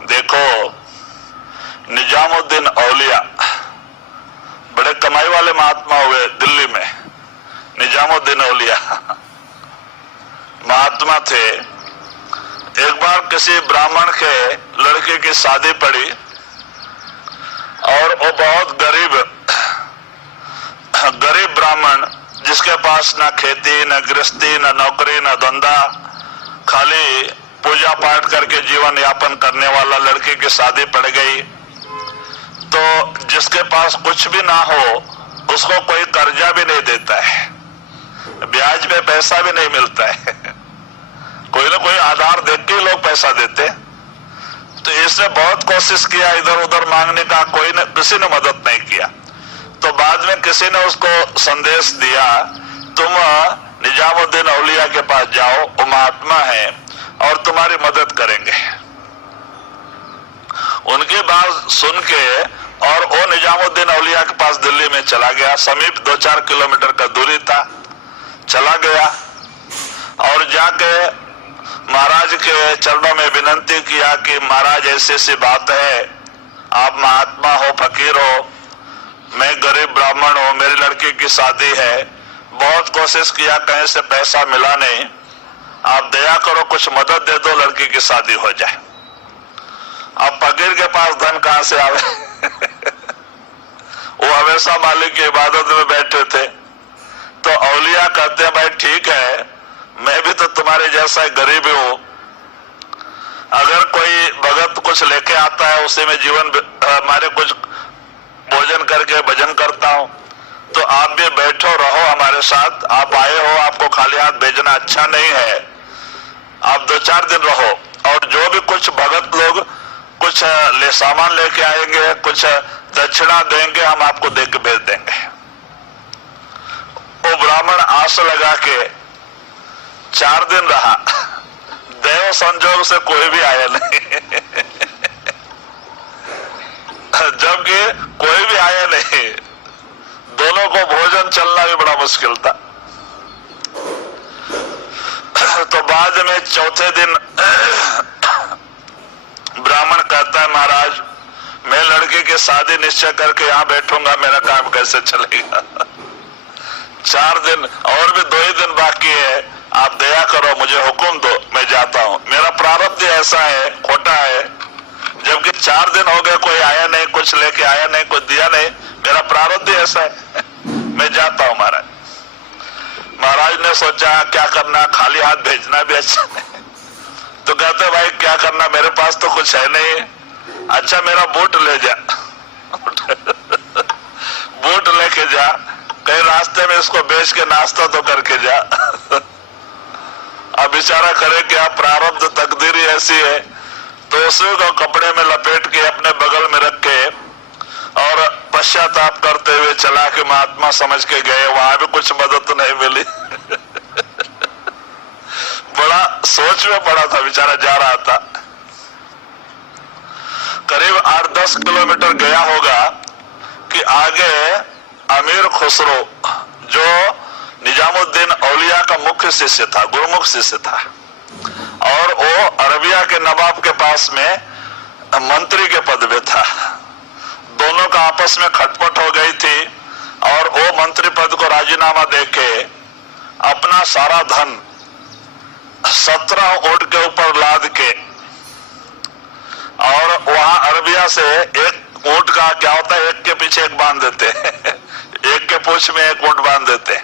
देखो, निजामुद्दीन औलिया बड़े कमाई वाले महात्मा हुए दिल्ली में। निजामुद्दीन औलिया महात्मा थे। एक बार किसी ब्राह्मण के लड़के की शादी पड़ी और वो बहुत गरीब ब्राह्मण, जिसके पास ना खेती, ना गृहस्थी, ना नौकरी, ना धंधा, खाली पूजा पाठ करके जीवन यापन करने वाला लड़के की शादी पड़ गई। तो जिसके पास कुछ भी ना हो उसको कोई कर्जा भी नहीं देता है, ब्याज पे पैसा भी नहीं मिलता है, कोई ना कोई आधार देख के लोग पैसा देते। तो इसने बहुत कोशिश किया इधर उधर मांगने का, किसी ने मदद नहीं किया। तो बाद में किसी ने उसको संदेश दिया, तुम निजामुद्दीन औलिया के पास जाओ, वो महात्मा है और तुम्हारी मदद करेंगे। उनकी बात सुन के और वो निजामुद्दीन औलिया के पास दिल्ली में चला गया। समीप 2-4 किलोमीटर का दूरी था। चला गया और जाके महाराज के चरणों में विनती किया कि महाराज ऐसी सी बात है, आप महात्मा हो, फकीर हो, मैं गरीब ब्राह्मण हूं, मेरी लड़की की शादी है, बहुत कोशिश किया, कहीं से पैसा मिला नहीं, आप दया करो, कुछ मदद दे दो, लड़की की शादी हो जाए। अब फकीर के पास धन कहां से आवे वो हमेशा मालिक की इबादत में बैठे थे। तो औलिया कहते हैं, भाई ठीक है, मैं भी तो तुम्हारे जैसा गरीब हूं, अगर कोई भगत कुछ लेके आता है उसी में जीवन हमारे कुछ भोजन करके भजन करता हूं, तो आप भी बैठो रहो हमारे साथ, आप आए हो, आपको खाली हाथ भेजना अच्छा नहीं है, आप 2-4 दिन रहो और जो भी कुछ भगत लोग कुछ सामान लेके आएंगे, कुछ दक्षिणा देंगे, हम आपको दे के भेज देंगे। वो ब्राह्मण आस लगा के 4 दिन रहा, देव संजोग से कोई भी आया नहीं जबकि कोई भी आया नहीं, दोनों को भोजन चलना भी बड़ा मुश्किल था। तो बाद में चौथे दिन ब्राह्मण कहता है, महाराज मैं लड़की की शादी निश्चय करके यहां बैठूंगा, मेरा काम कैसे चलेगा 4 दिन और भी 2 ही दिन बाकी है, आप दया करो, मुझे हुक्म दो, मैं जाता हूं, मेरा प्रारब्ध ऐसा है, खोटा है, जबकि 4 दिन हो गए, कोई आया नहीं, कुछ लेके आया नहीं, कुछ दिया नहीं, मेरा प्रारब्ध ऐसा है मैं जाता हूं। महाराज ने सोचा क्या करना, खाली हाथ भेजना भी अच्छा नहीं, तो कहते भाई क्या करना, मेरे पास तो कुछ है नहीं, अच्छा मेरा बूट ले जा बूट लेके जा, कहीं रास्ते में इसको बेच के नाश्ता तो करके जा अब बेचारा करे क्या, प्रारब्ध तकदीर ही ऐसी है। तो उसी को कपड़े में लपेट के अपने बगल में रख के और पश्चाताप करते हुए चला के महात्मा समझ के गए, वहां भी कुछ मदद तो नहीं मिली बड़ा सोच में पड़ा था, बेचारा जा रहा था। करीब 8-10 किलोमीटर गया होगा कि आगे अमीर खुसरो, जो निजामुद्दीन औलिया का मुख्य शिष्य था, गुरुमुख शिष्य था, और वो अरबिया के नवाब के पास में मंत्री के पद में था। दोनों का आपस में खटपट हो गई थी और वो मंत्री पद को राजीनामा देके अपना सारा धन 17 ऊंट के ऊपर लाद के, और वहां अरबिया से एक ऊंट का क्या होता है, एक के पीछे एक बांध देते एक के पूंछ में एक ऊंट बांध देते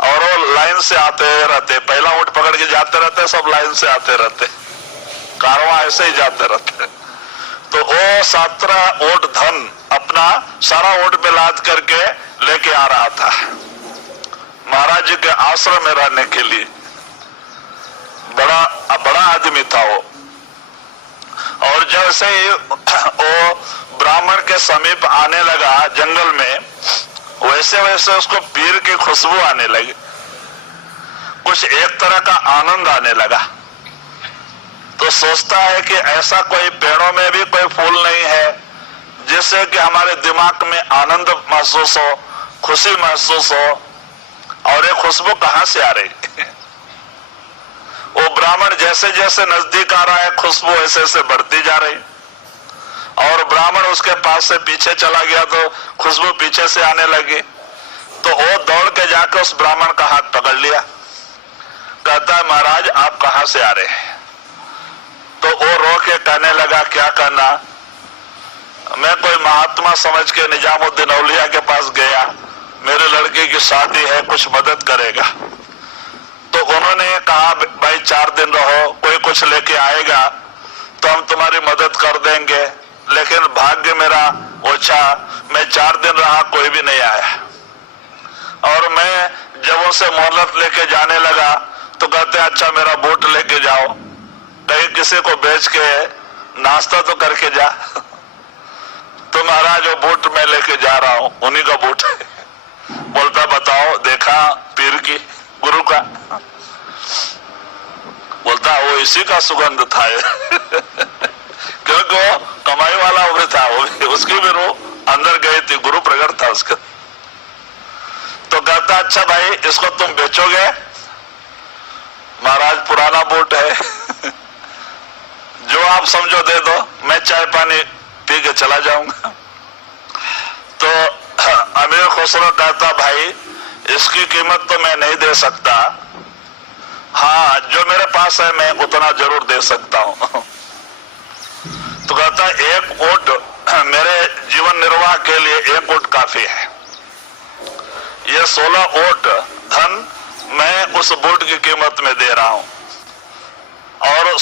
और वो लाइन से आते रहते, पहला ऊंट पकड़ के जाते रहते, सब लाइन से आते रहते, कारवां ऐसे ही जाते रहते। तो वो 17 ऊंट धन अपना सारा ऊंट पे लाद करके लेके आ रहा था महाराज जी के आश्रम में रहने के लिए। बड़ा आदमी था वो। और जैसे ही वो ब्राह्मण के समीप आने लगा जंगल में, वैसे वैसे उसको पीर की खुशबू आने लगी, कुछ एक तरह का आनंद आने लगा। तो सोचता है कि ऐसा कोई पेड़ों में भी कोई फूल नहीं है जिससे कि हमारे दिमाग में आनंद महसूस हो, खुशी महसूस हो, और ये खुशबू कहां से आ रही वो ब्राह्मण जैसे जैसे नजदीक आ रहा है खुशबू ऐसे ऐसे बढ़ती जा रही, और ब्राह्मण उसके पास से पीछे चला गया तो खुशबू पीछे से आने लगी। तो वो दौड़ के जाकर उस ब्राह्मण का हाथ पकड़ लिया, कहता है महाराज आप कहां से आ रहे हैं? तो वो रो के कहने लगा क्या करना, मैं कोई महात्मा समझ के निजामुद्दीन औलिया के पास गया, मेरे लड़के की शादी है, कुछ मदद करेगा। तो उन्होंने कहा भाई 4 दिन रहो, कोई कुछ लेके आएगा तो हम तुम्हारी मदद कर देंगे, लेकिन भाग्य मेरा ओछा, मैं 4 दिन रहा कोई भी नहीं आया। और मैं जब उनसे मोहलत लेके जाने लगा तो कहते अच्छा मेरा बूट लेके जाओ, कहीं किसी को बेच के नाश्ता तो करके जा। तो महाराज वो बूट मैं लेके जा रहा हूं, उन्हीं का बूट है। बोलता बताओ देखा पीर की गुरु का? बोलता वो इसी का सुगंध था क्योंकि वो कमाई वाला वो भी था, वो भी, उसकी भी रूह अंदर गई थी, गुरु प्रकट था उसका। तो कहता अच्छा भाई इसको तुम बेचोगे? महाराज पुराना बूट है जो आप समझो दे दो, मैं चाय पानी पी के चला जाऊंगा। तो अमीर खुसरो कहता भाई इसकी कीमत तो मैं नहीं दे सकता, हाँ जो मेरे पास है मैं उतना जरूर दे सकता हूं। तो कहता एक ऊंट मेरे जीवन निर्वाह के लिए एक ऊंट काफी है, ये 16 ऊंट धन मैं उस बूट की कीमत में दे रहा हूं। और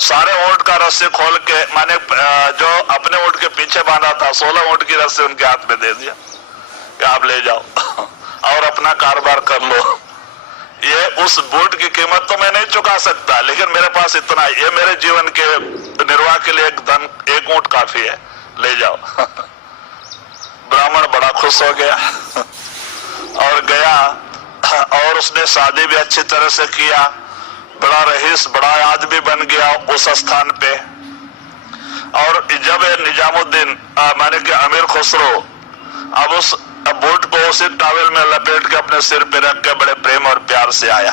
सारे ऊंट का रस्सी खोल के माने जो अपने ऊंट के पीछे बांधा था 16 ऊंट की रस्सी उनके हाथ में दे दिया कि आप ले जाओ और अपना कारोबार कर लो, ये उस बूट की कीमत तो मैं नहीं चुका सकता, लेकिन मेरे पास इतना, ये मेरे जीवन के निर्वाह के लिए एक ऊंट काफी है, ले जाओ। ब्राह्मण बड़ा खुश हो गया और गया, और उसने शादी भी अच्छी तरह से किया, बड़ा रईस बड़ा आदमी बन गया उस स्थान पे। और जब निजामुद्दीन माने कि अमीर खुसरो अब उस बूट को उसी टॉवेल में लपेट के अपने सिर पे रख के बड़े प्रेम और प्यार से आया,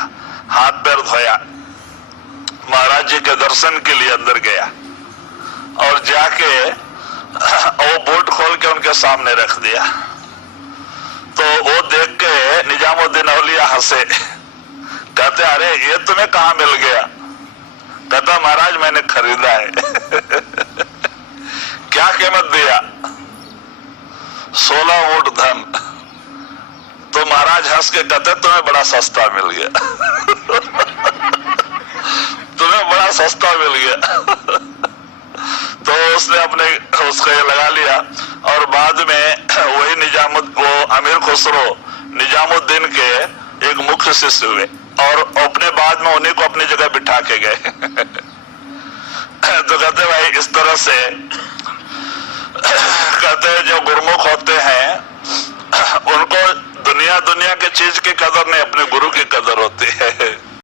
हाथ पैर धोया, महाराज जी के दर्शन के लिए अंदर गया और जाके वो बूट खोल के उनके सामने रख दिया। तो वो देख के निजामुद्दीन औलिया हंसे, कहते अरे ये तुम्हें कहां मिल गया? कहता महाराज मैंने खरीदा है। क्या कीमत दिया? 16 ऊंट धन। तो महाराज हंस के कहते तुम्हें बड़ा सस्ता मिल गया। तुम्हें बड़ा सस्ता मिल गया। तो उसने अपने उसको ये लगा लिया और बाद में वही वो अमीर खुसरो निजामुद्दीन के एक मुख्य शिष्य हुए और अपने बाद में उन्हीं को अपनी जगह बिठा के गए। तो कहते भाई इस तरह से कहते जो गुरुमुख होते हैं उनको दुनिया की चीज की कदर नहीं, अपने गुरु की कदर